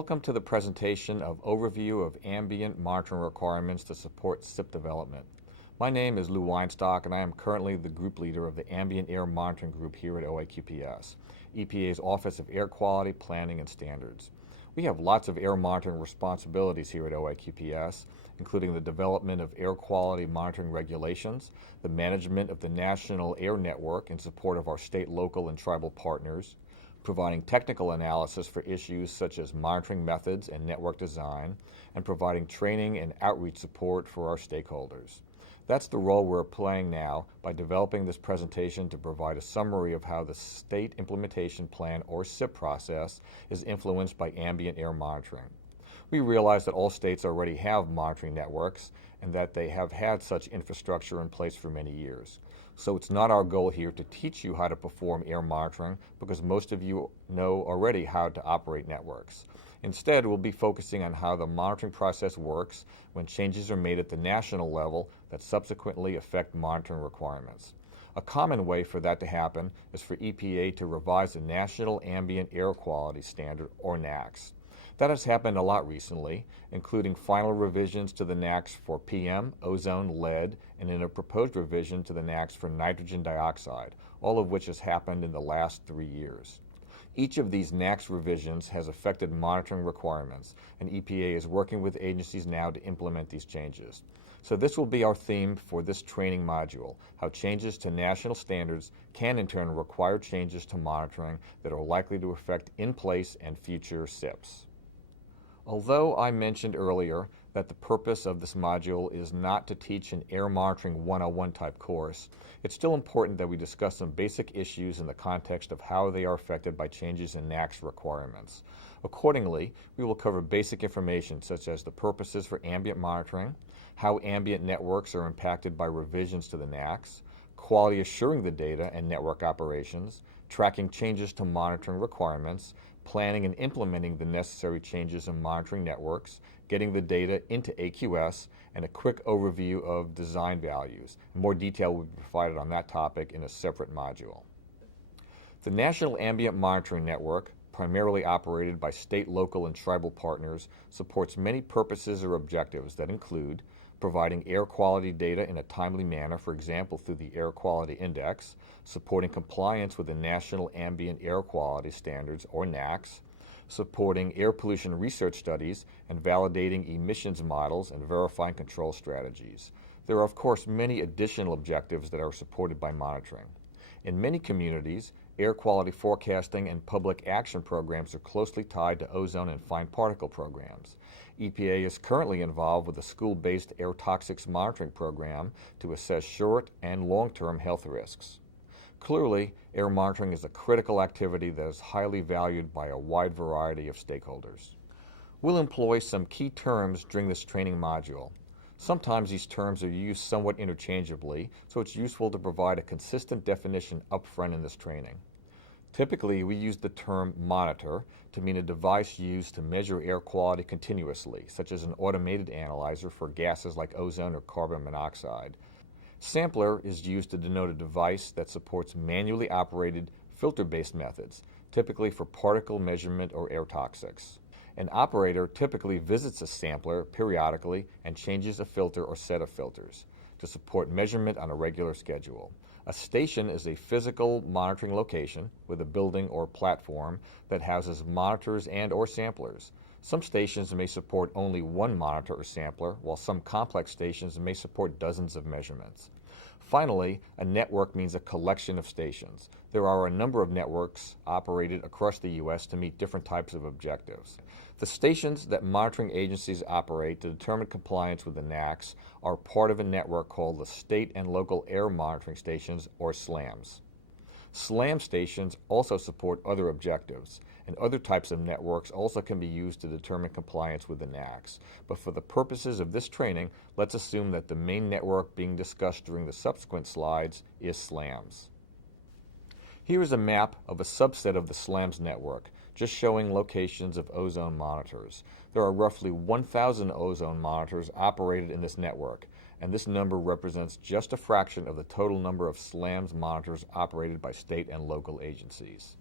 Welcome to the presentation of Overview of Ambient Monitoring Requirements to Support SIP Development. My name is Weinstock, and I am currently the Group Leader of the Ambient Air Monitoring Group here at OAQPS, EPA's Office of Air Quality, Planning, and Standards. We have lots of air monitoring responsibilities here at OAQPS, including the development of air quality monitoring regulations, the management of the National Air Network in support of our state, local, and tribal partners, providing technical analysis for issues such as monitoring methods and network design, and providing training and outreach support for our stakeholders. That's the role we're playing now by developing this presentation to provide a summary of how the State Implementation Plan, or SIP process, is influenced by ambient air monitoring. We realize that all states already have monitoring networks and that they have had such infrastructure in place for many years. So it's not our goal here to teach you how to perform air monitoring, because most of you know already how to operate networks. Instead, we'll be focusing on how the monitoring process works when changes are made at the national level that subsequently affect monitoring requirements. A common way for that to happen is for EPA to revise the National Ambient Air Quality Standard, or NAAQS. That has happened a lot recently, including final revisions to the NAAQS for PM, ozone, lead, and in a proposed revision to the NAAQS for nitrogen dioxide, all of which has happened in the last 3 years. Each of these NAAQS revisions has affected monitoring requirements, and EPA is working with agencies now to implement these changes. So this will be our theme for this training module, how changes to national standards can in turn require changes to monitoring that are likely to affect in-place and future SIPs. Although I mentioned earlier that the purpose of this module is not to teach an Air Monitoring 101 type course, it's still important that we discuss some basic issues in the context of how they are affected by changes in NAAQS requirements. Accordingly, we will cover basic information such as the purposes for ambient monitoring, how ambient networks are impacted by revisions to the NAAQS, quality assuring the data and network operations, tracking changes to monitoring requirements, planning and implementing the necessary changes in monitoring networks, getting the data into AQS, and a quick overview of design values. More detail will be provided on that topic in a separate module. The National Ambient Monitoring Network, primarily operated by state, local, and tribal partners, supports many purposes or objectives that include providing air quality data in a timely manner, for example, through the Air Quality Index, supporting compliance with the National Ambient Air Quality Standards, or NAAQS, supporting air pollution research studies, and validating emissions models and verifying control strategies. There are, of course, many additional objectives that are supported by monitoring. In many communities, air quality forecasting and public action programs are closely tied to ozone and fine particle programs. EPA is currently involved with a school-based air toxics monitoring program to assess short and long-term health risks. Clearly, air monitoring is a critical activity that is highly valued by a wide variety of stakeholders. We'll employ some key terms during this training module. Sometimes these terms are used somewhat interchangeably, so it's useful to provide a consistent definition upfront in this training. Typically, we use the term monitor to mean a device used to measure air quality continuously, such as an automated analyzer for gases like ozone or carbon monoxide. Sampler is used to denote a device that supports manually operated filter-based methods, typically for particle measurement or air toxics. An operator typically visits a sampler periodically and changes a filter or set of filters to support measurement on a regular schedule. A station is a physical monitoring location with a building or platform that houses monitors and/or samplers. Some stations may support only one monitor or sampler, while some complex stations may support dozens of measurements. Finally, a network means a collection of stations. There are a number of networks operated across the U.S. to meet different types of objectives. The stations that monitoring agencies operate to determine compliance with the NAAQS are part of a network called the State and Local Air Monitoring Stations, or SLAMs. SLAM stations also support other objectives, and other types of networks also can be used to determine compliance with the NAAQS. But for the purposes of this training, let's assume that the main network being discussed during the subsequent slides is SLAMs. Here is a map of a subset of the SLAMs network, just showing locations of ozone monitors. There are roughly 1,000 ozone monitors operated in this network, and this number represents just a fraction of the total number of SLAMs monitors operated by state and local agencies.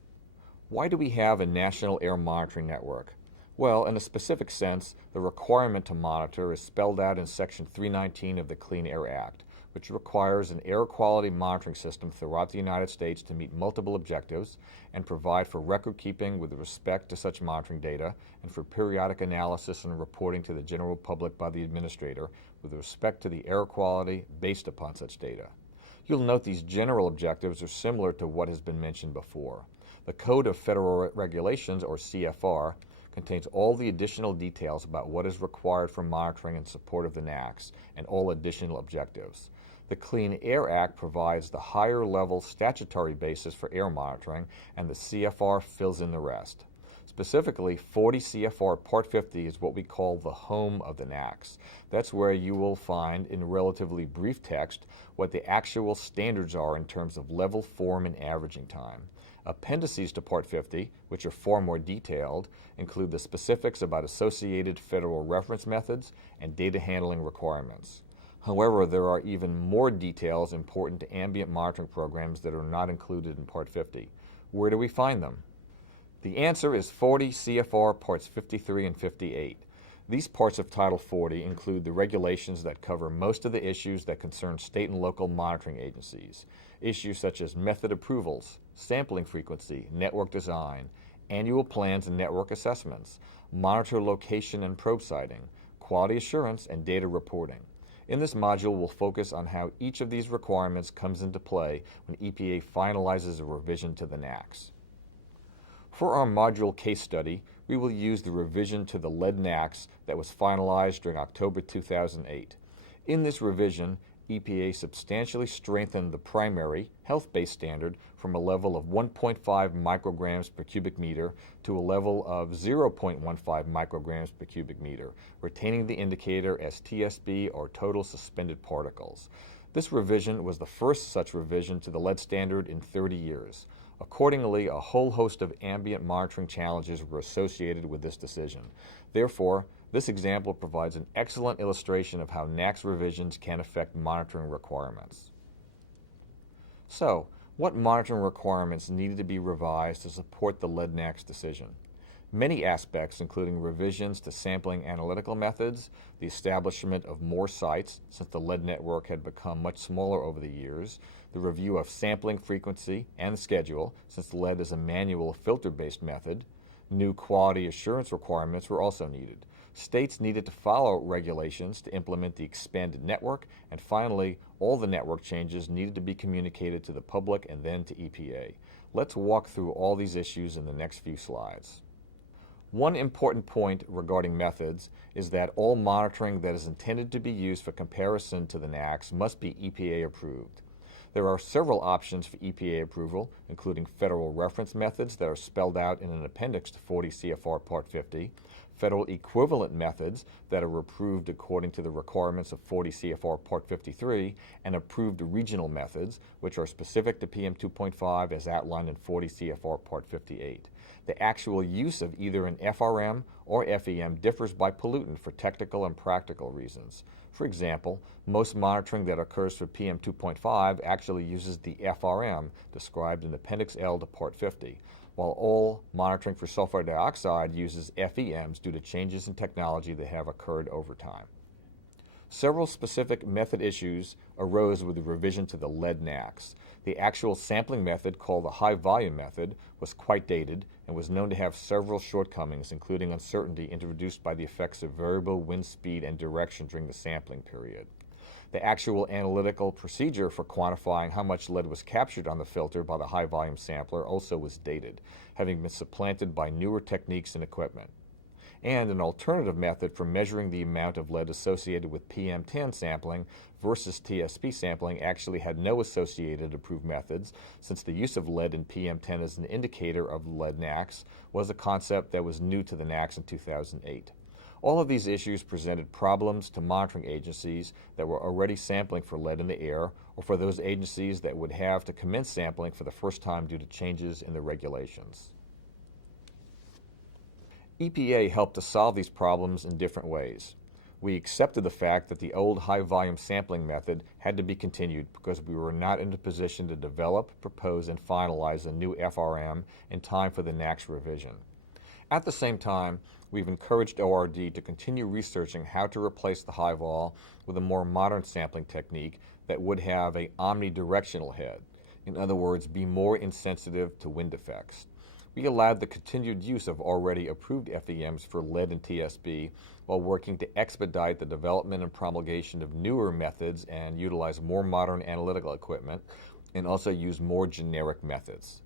Why do we have a national air monitoring network? Well, in a specific sense, the requirement to monitor is spelled out in Section 319 of the Clean Air Act, which requires an air quality monitoring system throughout the United States to meet multiple objectives and provide for record keeping with respect to such monitoring data and for periodic analysis and reporting to the general public by the administrator with respect to the air quality based upon such data. You'll note these general objectives are similar to what has been mentioned before. The Code of Federal Regulations, or CFR, contains all the additional details about what is required for monitoring in support of the NAAQS and all additional objectives. The Clean Air Act provides the higher level statutory basis for air monitoring, and the CFR fills in the rest. Specifically, 40 CFR Part 50 is what we call the home of the NAAQS. That's where you will find, in relatively brief text, what the actual standards are in terms of level, form, and averaging time. Appendices to Part 50, which are far more detailed, include the specifics about associated federal reference methods and data handling requirements. However, there are even more details important to ambient monitoring programs that are not included in Part 50. Where do we find them? The answer is 40 CFR Parts 53 and 58. These parts of Title 40 include the regulations that cover most of the issues that concern state and local monitoring agencies. Issues such as method approvals, sampling frequency, network design, annual plans and network assessments, monitor location and probe siting, quality assurance, and data reporting. In this module, we'll focus on how each of these requirements comes into play when EPA finalizes a revision to the NAAQS. For our module case study, we will use the revision to the lead NAAQS that was finalized during October 2008. In this revision, EPA substantially strengthened the primary health-based standard from a level of 1.5 micrograms per cubic meter to a level of 0.15 micrograms per cubic meter, retaining the indicator as TSB, or total suspended particles. This revision was the first such revision to the lead standard in 30 years. Accordingly, a whole host of ambient monitoring challenges were associated with this decision. Therefore, this example provides an excellent illustration of how NAAQS revisions can affect monitoring requirements. So, what monitoring requirements needed to be revised to support the lead NAAQS decision? Many aspects, including revisions to sampling analytical methods, the establishment of more sites, since the lead network had become much smaller over the years, the review of sampling frequency and schedule, since the lead is a manual filter-based method. New quality assurance requirements were also needed. States needed to follow regulations to implement the expanded network, and finally, all the network changes needed to be communicated to the public and then to EPA. Let's walk through all these issues in the next few slides. One important point regarding methods is that all monitoring that is intended to be used for comparison to the NAAQS must be EPA approved. There are several options for EPA approval, including federal reference methods that are spelled out in an appendix to 40 CFR Part 50, federal equivalent methods that are approved according to the requirements of 40 CFR Part 53, and approved regional methods, which are specific to PM 2.5 as outlined in 40 CFR Part 58. The actual use of either an FRM or FEM differs by pollutant for technical and practical reasons. For example, most monitoring that occurs for PM 2.5 actually uses the FRM described in Appendix L to Part 50, while all monitoring for sulfur dioxide uses FEMs due to changes in technology that have occurred over time. Several specific method issues arose with the revision to the lead NAAQS. The actual sampling method, called the high-volume method, was quite dated and was known to have several shortcomings, including uncertainty introduced by the effects of variable wind speed and direction during the sampling period. The actual analytical procedure for quantifying how much lead was captured on the filter by the high-volume sampler also was dated, having been supplanted by newer techniques and equipment. And an alternative method for measuring the amount of lead associated with PM10 sampling versus TSP sampling actually had no associated approved methods, since the use of lead in PM10 as an indicator of lead NAAQS was a concept that was new to the NAAQS in 2008. All of these issues presented problems to monitoring agencies that were already sampling for lead in the air, or for those agencies that would have to commence sampling for the first time due to changes in the regulations. EPA helped to solve these problems in different ways. We accepted the fact that the old high-volume sampling method had to be continued because we were not in a position to develop, propose, and finalize a new FRM in time for the NAAQS revision. At the same time, we've encouraged ORD to continue researching how to replace the high vol with a more modern sampling technique that would have an omnidirectional head. In other words, be more insensitive to wind effects. We allowed the continued use of already approved FEMs for lead and TSB while working to expedite the development and promulgation of newer methods and utilize more modern analytical equipment and also use more generic methods.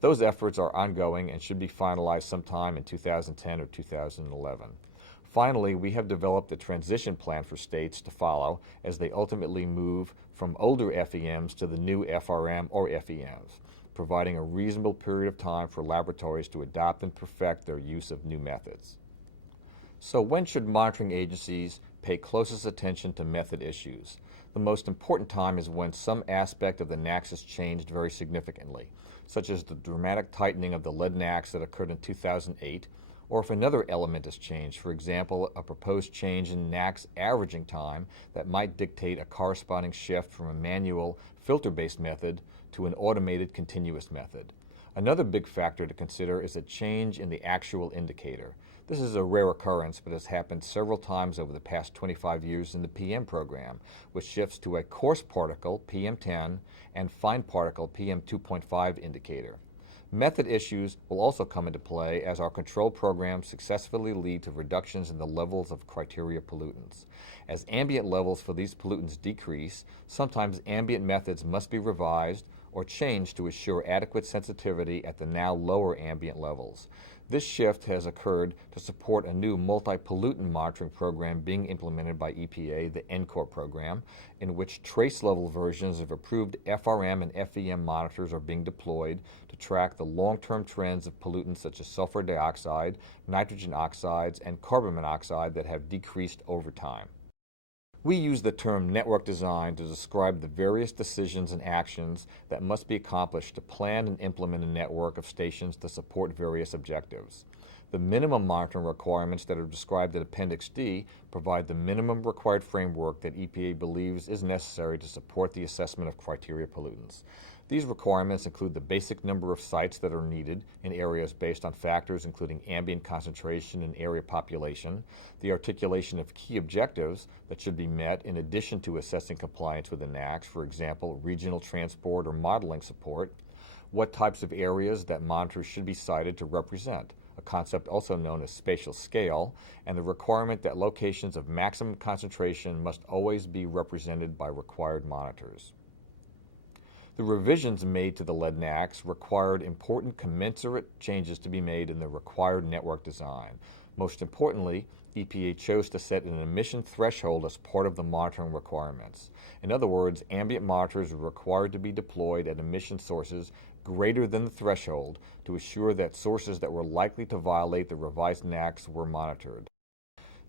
Those efforts are ongoing and should be finalized sometime in 2010 or 2011. Finally, we have developed a transition plan for states to follow as they ultimately move from older FEMs to the new FRM or FEMs, providing a reasonable period of time for laboratories to adopt and perfect their use of new methods. So when should monitoring agencies pay closest attention to method issues? The most important time is when some aspect of the NAAQS has changed very significantly, such as the dramatic tightening of the lead NAAQS that occurred in 2008, or if another element has changed, for example, a proposed change in NAAQS averaging time that might dictate a corresponding shift from a manual filter-based method to an automated continuous method. Another big factor to consider is a change in the actual indicator. This is a rare occurrence, but has happened several times over the past 25 years in the PM program, which shifts to a coarse particle, PM10, and fine particle, PM2.5 indicator. Method issues will also come into play as our control programs successfully lead to reductions in the levels of criteria pollutants. As ambient levels for these pollutants decrease, sometimes ambient methods must be revised or changed to assure adequate sensitivity at the now lower ambient levels. This shift has occurred to support a new multi-pollutant monitoring program being implemented by EPA, the NCOR program, in which trace-level versions of approved FRM and FEM monitors are being deployed to track the long-term trends of pollutants such as sulfur dioxide, nitrogen oxides, and carbon monoxide that have decreased over time. We use the term network design to describe the various decisions and actions that must be accomplished to plan and implement a network of stations to support various objectives. The minimum monitoring requirements that are described in Appendix D provide the minimum required framework that EPA believes is necessary to support the assessment of criteria pollutants. These requirements include the basic number of sites that are needed in areas based on factors including ambient concentration and area population, the articulation of key objectives that should be met in addition to assessing compliance with the NAAQS, for example, regional transport or modeling support, what types of areas that monitors should be cited to represent, a concept also known as spatial scale, and the requirement that locations of maximum concentration must always be represented by required monitors. The revisions made to the lead NAAQS required important commensurate changes to be made in the required network design. Most importantly, EPA chose to set an emission threshold as part of the monitoring requirements. In other words, ambient monitors were required to be deployed at emission sources greater than the threshold to assure that sources that were likely to violate the revised NAAQS were monitored.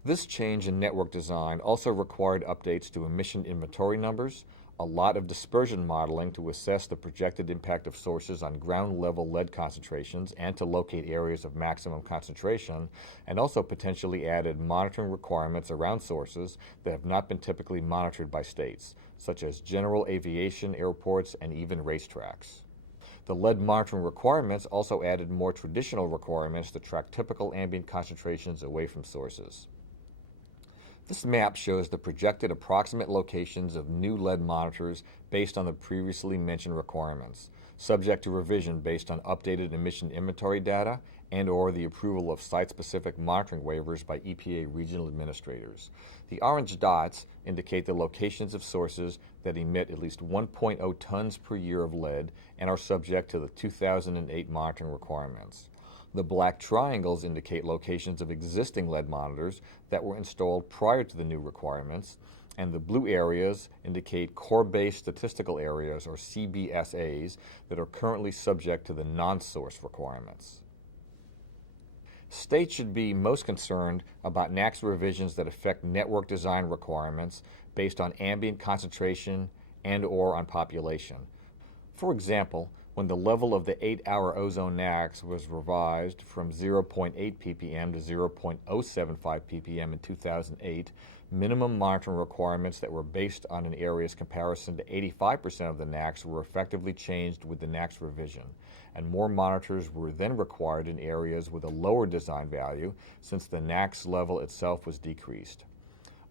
This change in network design also required updates to emission inventory numbers, a lot of dispersion modeling to assess the projected impact of sources on ground-level lead concentrations and to locate areas of maximum concentration, and also potentially added monitoring requirements around sources that have not been typically monitored by states, such as general aviation, airports, and even racetracks. The lead monitoring requirements also added more traditional requirements to track typical ambient concentrations away from sources. This map shows the projected approximate locations of new lead monitors based on the previously mentioned requirements, subject to revision based on updated emission inventory data and/or the approval of site-specific monitoring waivers by EPA regional administrators. The orange dots indicate the locations of sources that emit at least 1.0 tons per year of lead and are subject to the 2008 monitoring requirements. The black triangles indicate locations of existing lead monitors that were installed prior to the new requirements, and the blue areas indicate core-based statistical areas, or CBSAs, that are currently subject to the non-source requirements. States should be most concerned about NAAQS revisions that affect network design requirements based on ambient concentration and/or on population. For example, when the level of the 8-hour ozone NAAQS was revised from 0.8 ppm to 0.075 ppm in 2008, minimum monitoring requirements that were based on an area's comparison to 85% of the NAAQS were effectively changed with the NAAQS revision, and more monitors were then required in areas with a lower design value since the NAAQS level itself was decreased.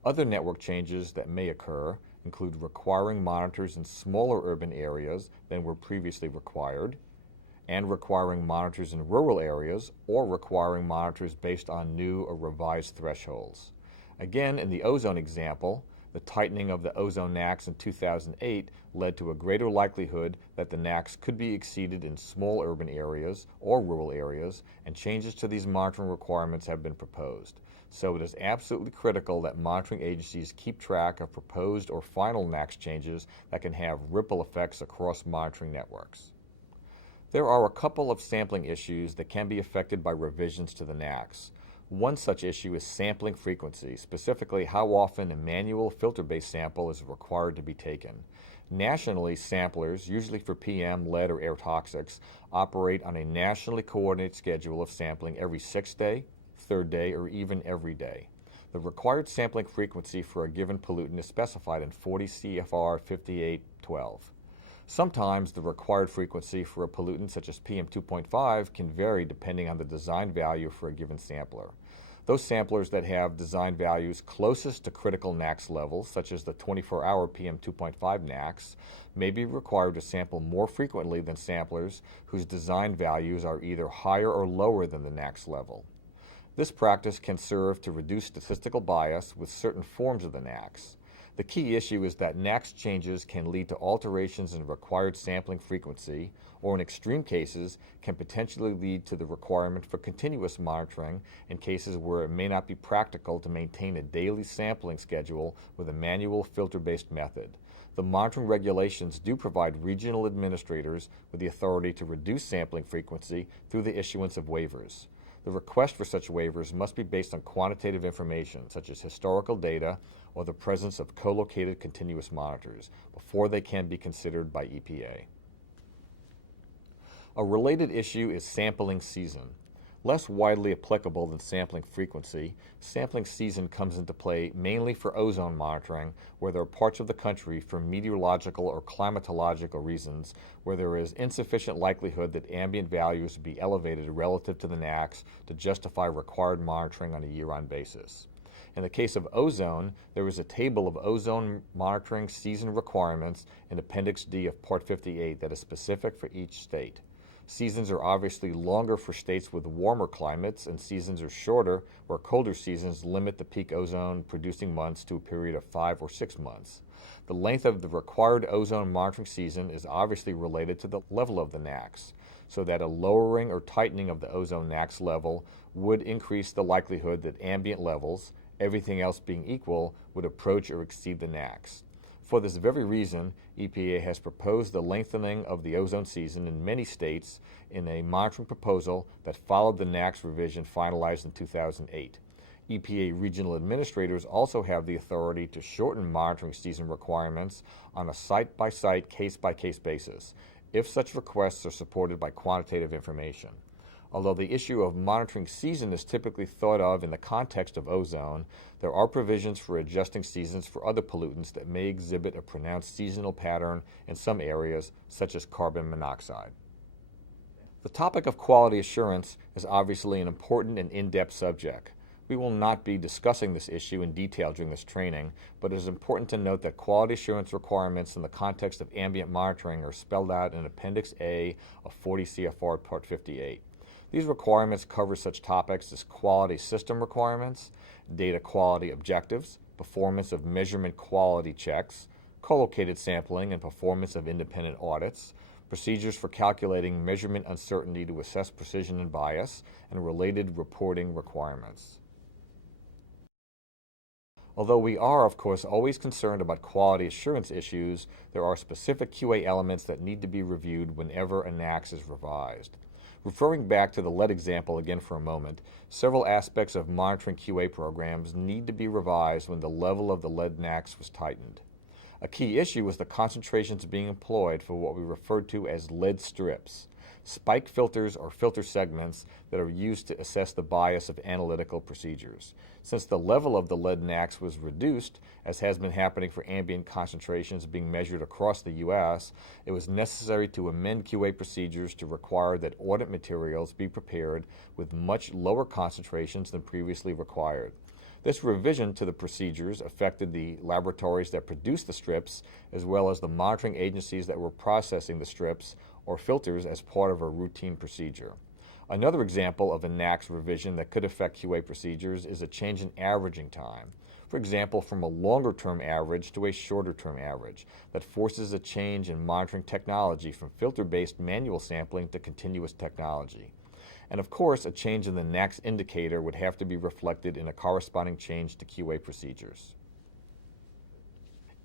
Other network changes that may occur include requiring monitors in smaller urban areas than were previously required, and requiring monitors in rural areas, or requiring monitors based on new or revised thresholds. Again, in the ozone example, the tightening of the ozone NAAQS in 2008 led to a greater likelihood that the NAAQS could be exceeded in small urban areas or rural areas, and changes to these monitoring requirements have been proposed. So it is absolutely critical that monitoring agencies keep track of proposed or final NAAQS changes that can have ripple effects across monitoring networks. There are a couple of sampling issues that can be affected by revisions to the NAAQS. One such issue is sampling frequency, specifically how often a manual filter-based sample is required to be taken. Nationally, samplers, usually for PM, lead, or air toxics, operate on a nationally coordinated schedule of sampling every 6th day, 3rd day, or even every day. The required sampling frequency for a given pollutant is specified in 40 CFR 5812. Sometimes the required frequency for a pollutant such as PM 2.5 can vary depending on the design value for a given sampler. Those samplers that have design values closest to critical NAAQS levels, such as the 24-hour PM 2.5 NAAQS, may be required to sample more frequently than samplers whose design values are either higher or lower than the NAAQS level. This practice can serve to reduce statistical bias with certain forms of the NAAQS. The key issue is that NAAQS changes can lead to alterations in required sampling frequency, or in extreme cases, can potentially lead to the requirement for continuous monitoring in cases where it may not be practical to maintain a daily sampling schedule with a manual filter-based method. The monitoring regulations do provide regional administrators with the authority to reduce sampling frequency through the issuance of waivers. The request for such waivers must be based on quantitative information, such as historical data or the presence of co-located continuous monitors, before they can be considered by EPA. A related issue is sampling season. Less widely applicable than sampling frequency, sampling season comes into play mainly for ozone monitoring, where there are parts of the country for meteorological or climatological reasons where there is insufficient likelihood that ambient values will be elevated relative to the NAAQS to justify required monitoring on a year-on basis. In the case of ozone, there is a table of ozone monitoring season requirements in Appendix D of Part 58 that is specific for each state. Seasons are obviously longer for states with warmer climates, and seasons are shorter where colder seasons limit the peak ozone producing months to a period of 5 or 6 months. The length of the required ozone monitoring season is obviously related to the level of the NAAQS, so that a lowering or tightening of the ozone NAAQS level would increase the likelihood that ambient levels, everything else being equal, would approach or exceed the NAAQS. For this very reason, EPA has proposed the lengthening of the ozone season in many states in a monitoring proposal that followed the NAAQS revision finalized in 2008. EPA regional administrators also have the authority to shorten monitoring season requirements on a site-by-site, case-by-case basis, if such requests are supported by quantitative information. Although the issue of monitoring season is typically thought of in the context of ozone, there are provisions for adjusting seasons for other pollutants that may exhibit a pronounced seasonal pattern in some areas, such as carbon monoxide. The topic of quality assurance is obviously an important and in-depth subject. We will not be discussing this issue in detail during this training, but it is important to note that quality assurance requirements in the context of ambient monitoring are spelled out in Appendix A of 40 CFR Part 58. These requirements cover such topics as quality system requirements, data quality objectives, performance of measurement quality checks, co-located sampling and performance of independent audits, procedures for calculating measurement uncertainty to assess precision and bias, and related reporting requirements. Although we are, of course, always concerned about quality assurance issues, there are specific QA elements that need to be reviewed whenever a NAAQS is revised. Referring back to the lead example again for a moment, several aspects of monitoring QA programs need to be revised when the level of the lead NAAQS was tightened. A key issue was the concentrations being employed for what we referred to as lead strips, spike filters or filter segments that are used to assess the bias of analytical procedures. Since the level of the lead NACs was reduced, as has been happening for ambient concentrations being measured across the U.S., it was necessary to amend QA procedures to require that audit materials be prepared with much lower concentrations than previously required. This revision to the procedures affected the laboratories that produced the strips, as well as the monitoring agencies that were processing the strips or filters as part of a routine procedure. Another example of a NACS revision that could affect QA procedures is a change in averaging time. For example, from a longer-term average to a shorter-term average that forces a change in monitoring technology from filter-based manual sampling to continuous technology. And of course, a change in the NACS indicator would have to be reflected in a corresponding change to QA procedures.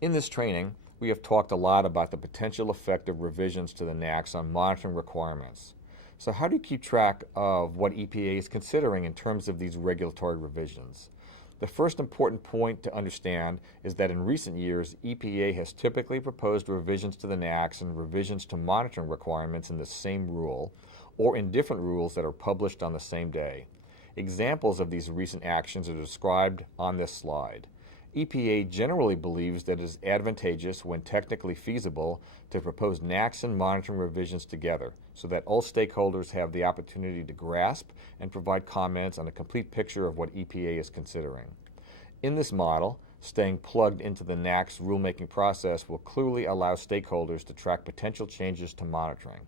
In this training, we have talked a lot about the potential effect of revisions to the NACS on monitoring requirements. So how do you keep track of what EPA is considering in terms of these regulatory revisions? The first important point to understand is that in recent years, EPA has typically proposed revisions to the NACS and revisions to monitoring requirements in the same rule, or in different rules that are published on the same day. Examples of these recent actions are described on this slide. EPA generally believes that it is advantageous, when technically feasible, to propose NACS and monitoring revisions together so that all stakeholders have the opportunity to grasp and provide comments on a complete picture of what EPA is considering. In this model, staying plugged into the NACS rulemaking process will clearly allow stakeholders to track potential changes to monitoring.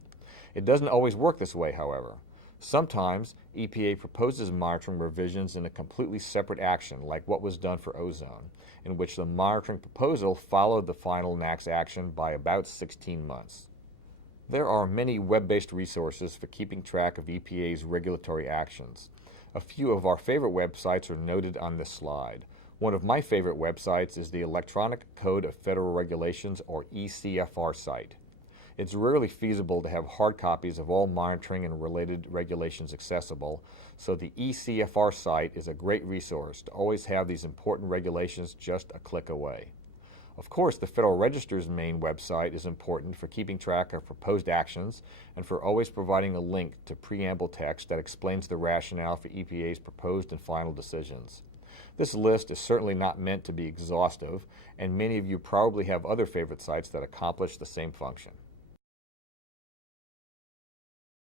It doesn't always work this way, however. Sometimes EPA proposes monitoring revisions in a completely separate action, like what was done for ozone, in which the monitoring proposal followed the final NACS action by about 16 months. There are many web-based resources for keeping track of EPA's regulatory actions. A few of our favorite websites are noted on this slide. One of my favorite websites is the Electronic Code of Federal Regulations, or ECFR site. It's rarely feasible to have hard copies of all monitoring and related regulations accessible, so the ECFR site is a great resource to always have these important regulations just a click away. Of course, the Federal Register's main website is important for keeping track of proposed actions and for always providing a link to preamble text that explains the rationale for EPA's proposed and final decisions. This list is certainly not meant to be exhaustive, and many of you probably have other favorite sites that accomplish the same function.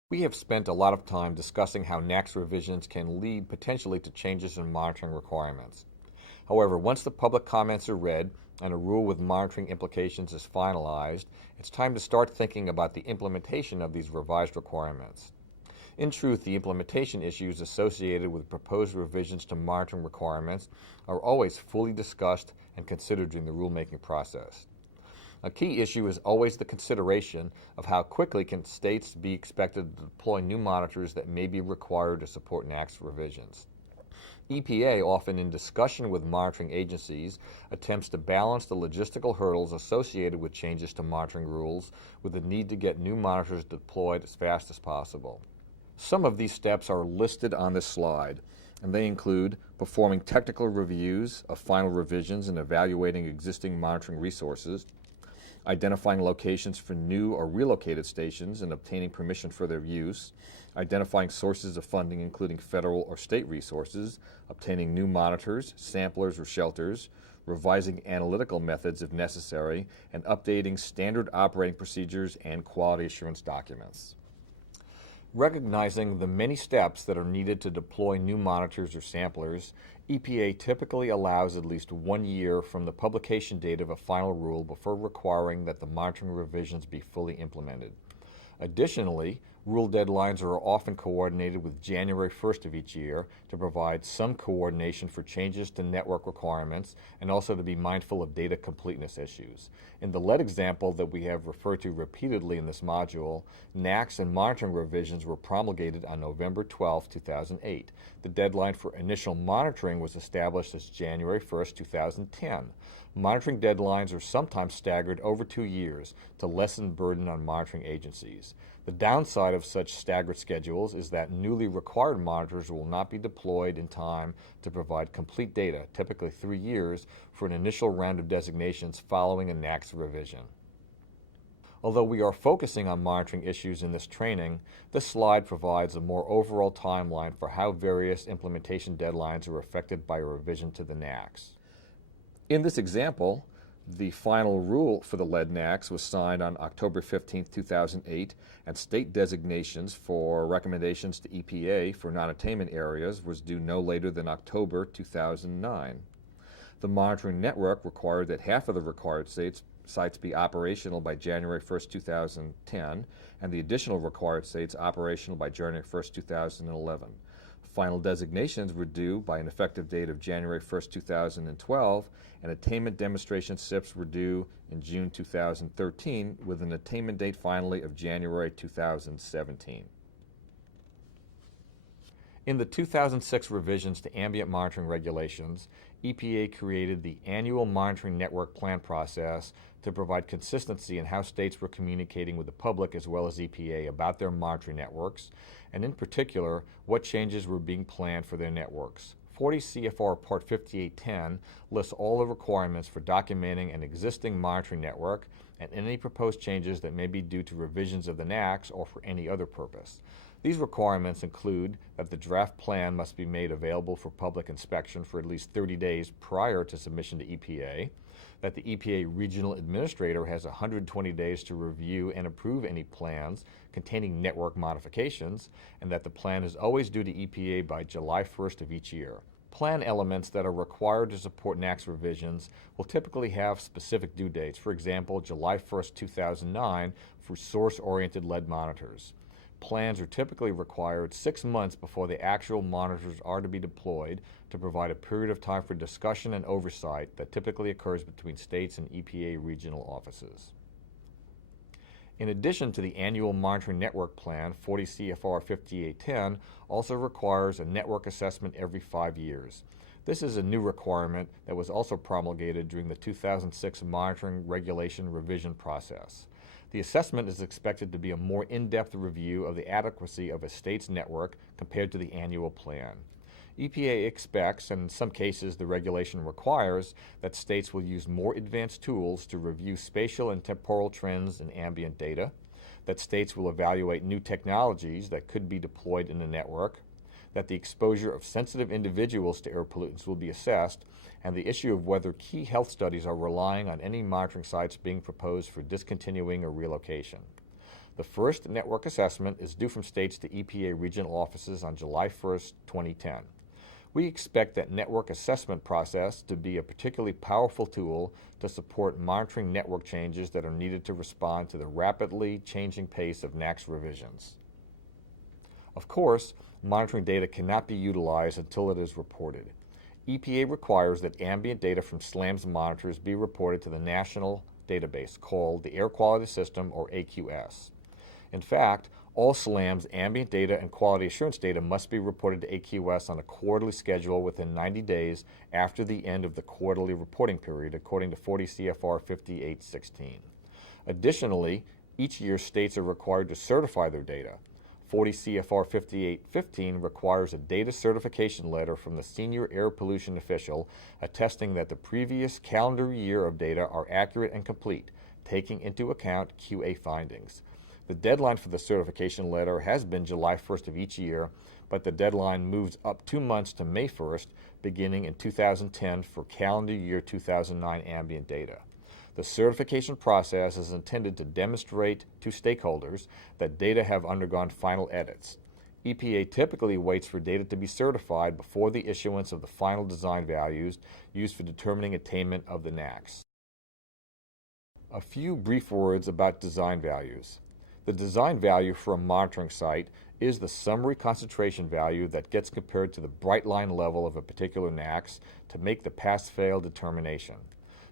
We have spent a lot of time discussing how NACS revisions can lead potentially to changes in monitoring requirements. However, once the public comments are read and a rule with monitoring implications is finalized, it's time to start thinking about the implementation of these revised requirements. In truth, the implementation issues associated with proposed revisions to monitoring requirements are always fully discussed and considered during the rulemaking process. A key issue is always the consideration of how quickly can states be expected to deploy new monitors that may be required to support NACS revisions. EPA, often in discussion with monitoring agencies, attempts to balance the logistical hurdles associated with changes to monitoring rules with the need to get new monitors deployed as fast as possible. Some of these steps are listed on this slide, and they include performing technical reviews of final revisions and evaluating existing monitoring resources, identifying locations for new or relocated stations and obtaining permission for their use, identifying sources of funding including federal or state resources, obtaining new monitors, samplers, or shelters, revising analytical methods if necessary, and updating standard operating procedures and quality assurance documents. Recognizing the many steps that are needed to deploy new monitors or samplers, EPA typically allows at least 1 year from the publication date of a final rule before requiring that the monitoring revisions be fully implemented. Additionally, rule deadlines are often coordinated with January 1st of each year to provide some coordination for changes to network requirements and also to be mindful of data completeness issues. In the lead example that we have referred to repeatedly in this module, NACS and monitoring revisions were promulgated on November 12, 2008. The deadline for initial monitoring was established as January 1st, 2010. Monitoring deadlines are sometimes staggered over 2 years to lessen burden on monitoring agencies. The downside of such staggered schedules is that newly required monitors will not be deployed in time to provide complete data, typically 3 years, for an initial round of designations following a NAAQS revision. Although we are focusing on monitoring issues in this training, this slide provides a more overall timeline for how various implementation deadlines are affected by a revision to the NAAQS. In this example, the final rule for the lead NAAQS was signed on October 15, 2008, and state designations for recommendations to EPA for non-attainment areas was due no later than October 2009. The monitoring network required that half of the required sites be operational by January 1, 2010, and the additional required sites operational by January 1, 2011. Final designations were due by an effective date of January 1, 2012, and attainment demonstration SIPs were due in June 2013, with an attainment date finally of January 2017. In the 2006 revisions to ambient monitoring regulations, EPA created the annual monitoring network plan process to provide consistency in how states were communicating with the public as well as EPA about their monitoring networks, and in particular, what changes were being planned for their networks. 40 CFR Part 5810 lists all the requirements for documenting an existing monitoring network and any proposed changes that may be due to revisions of the NAAQS or for any other purpose. These requirements include that the draft plan must be made available for public inspection for at least 30 days prior to submission to EPA, that the EPA regional administrator has 120 days to review and approve any plans containing network modifications, and that the plan is always due to EPA by July 1st of each year. Plan elements that are required to support NAAQS revisions will typically have specific due dates, for example, July 1st, 2009 for source-oriented lead monitors. Plans are typically required 6 months before the actual monitors are to be deployed to provide a period of time for discussion and oversight that typically occurs between states and EPA regional offices. In addition to the annual monitoring network plan, 40 CFR 5810 also requires a network assessment every 5 years. This is a new requirement that was also promulgated during the 2006 monitoring regulation revision process. The assessment is expected to be a more in-depth review of the adequacy of a state's network compared to the annual plan. EPA expects, and in some cases the regulation requires, that states will use more advanced tools to review spatial and temporal trends in ambient data, that states will evaluate new technologies that could be deployed in the network, that the exposure of sensitive individuals to air pollutants will be assessed, and the issue of whether key health studies are relying on any monitoring sites being proposed for discontinuing or relocation. The first network assessment is due from states to EPA regional offices on July 1st, 2010. We expect that network assessment process to be a particularly powerful tool to support monitoring network changes that are needed to respond to the rapidly changing pace of NAAQS revisions. Of course, monitoring data cannot be utilized until it is reported. EPA requires that ambient data from SLAM's monitors be reported to the national database called the Air Quality System, or AQS. In fact, all SLAM's ambient data and quality assurance data must be reported to AQS on a quarterly schedule within 90 days after the end of the quarterly reporting period, according to 40 CFR 5816. Additionally, each year states are required to certify their data. 40 CFR 5815 requires a data certification letter from the senior air pollution official attesting that the previous calendar year of data are accurate and complete, taking into account QA findings. The deadline for the certification letter has been July 1st of each year, but the deadline moves up 2 months to May 1st, beginning in 2010 for calendar year 2009 ambient data. The certification process is intended to demonstrate to stakeholders that data have undergone final edits. EPA typically waits for data to be certified before the issuance of the final design values used for determining attainment of the NAAQS. A few brief words about design values. The design value for a monitoring site is the summary concentration value that gets compared to the bright line level of a particular NAAQS to make the pass-fail determination.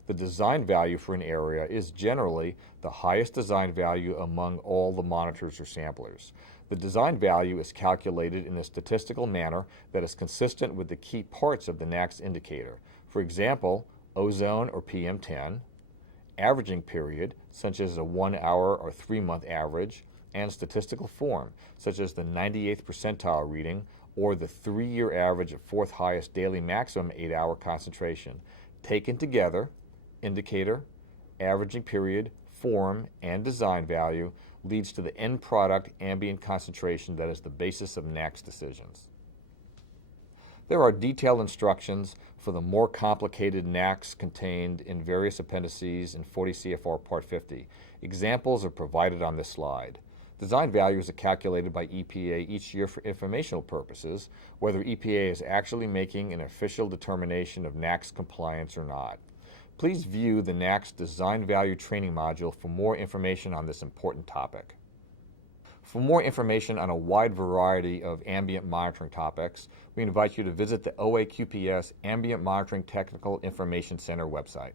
The design value for an area is generally the highest design value among all the monitors or samplers. The design value is calculated in a statistical manner that is consistent with the key parts of the NAAQS indicator. For example, ozone or PM10, averaging period, such as a 1 hour or 3 month average, and statistical form, such as the 98th percentile reading or the 3-year average of 4th highest daily maximum 8-hour concentration. Taken together, indicator, averaging period, form, and design value leads to the end product ambient concentration that is the basis of NACS decisions. There are detailed instructions for the more complicated NACS contained in various appendices in 40 CFR Part 50. Examples are provided on this slide. Design values are calculated by EPA each year for informational purposes, whether EPA is actually making an official determination of NACS compliance or not. Please view the NACS Design Value Training module for more information on this important topic. For more information on a wide variety of ambient monitoring topics, we invite you to visit the OAQPS Ambient Monitoring Technical Information Center website.